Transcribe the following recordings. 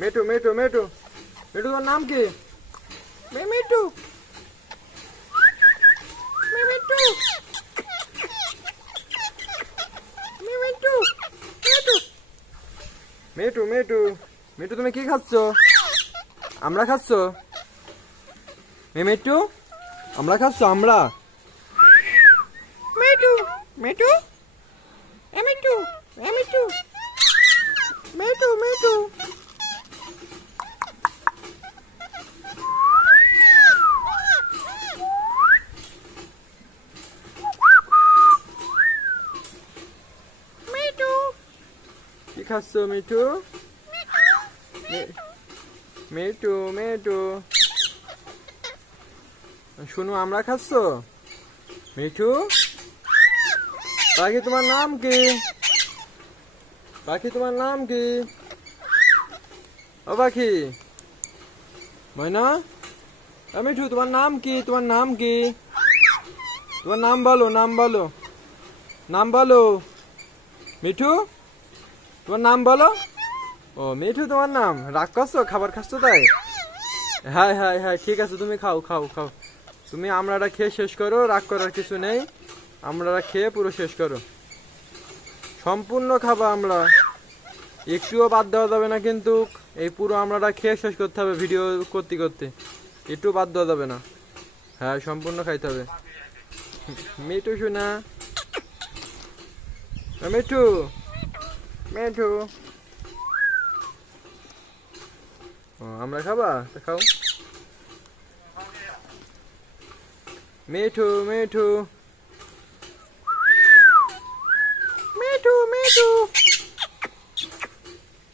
मेटू मेटू मेटू मेटू का नाम की मेटू मेटू मेटू मेटू मेटू मेटू তুমি কি খাচ্ছ? আমরা খাচ্ছ? মেটু আমরা খাচ্ছ? আমরা মেটু মেটু মেটু মেটু মেটু মেটু কি খাচ্ছ মিঠু? মিঠু মিঠু শুনো আমরা খাচ্ছ? মিঠু পাখি তোমার নাম কি? পাখি তোমার নাম কি? ও পাখি ময়না মিঠু তোমার নাম কি? তোমার নাম কি? তোমার নাম বলো, নাম বলো, নাম বলো মিঠু, তোমার নাম বলো। ও মিঠু তোমার নাম, রাগ করছো? খাবার খাচ্ছ তাই? হ্যাঁ হ্যাঁ হ্যাঁ ঠিক আছে, তুমি খাও খাও খাও, তুমি আমরাটা খেয়ে শেষ করো, রাগ করার কিছু নেই, আমরাটা খেয়ে পুরো শেষ করো, সম্পূর্ণ খাবা আমরা, একটুও বাদ দেওয়া যাবে না কিন্তু, এই পুরো আমরাটা খেয়ে শেষ করতে হবে ভিডিও করতে করতে, একটু বাদ দেওয়া যাবে না, হ্যাঁ সম্পূর্ণ খাইতে হবে। মিঠু শোনা, মিঠু মিঠু আমরা খাবা, খাও মিঠু মিঠু মিঠু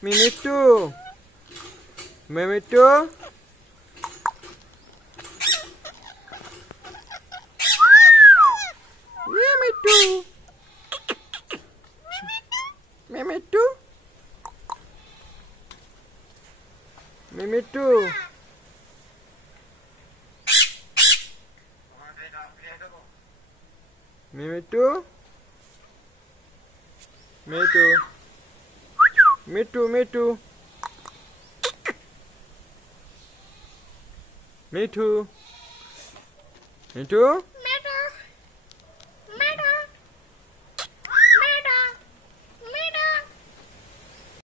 মিঠু মিঠু মিঠু মিঠু মিঠু মিঠু মিঠু মিঠু মিঠু মিঠু মিঠু মিঠু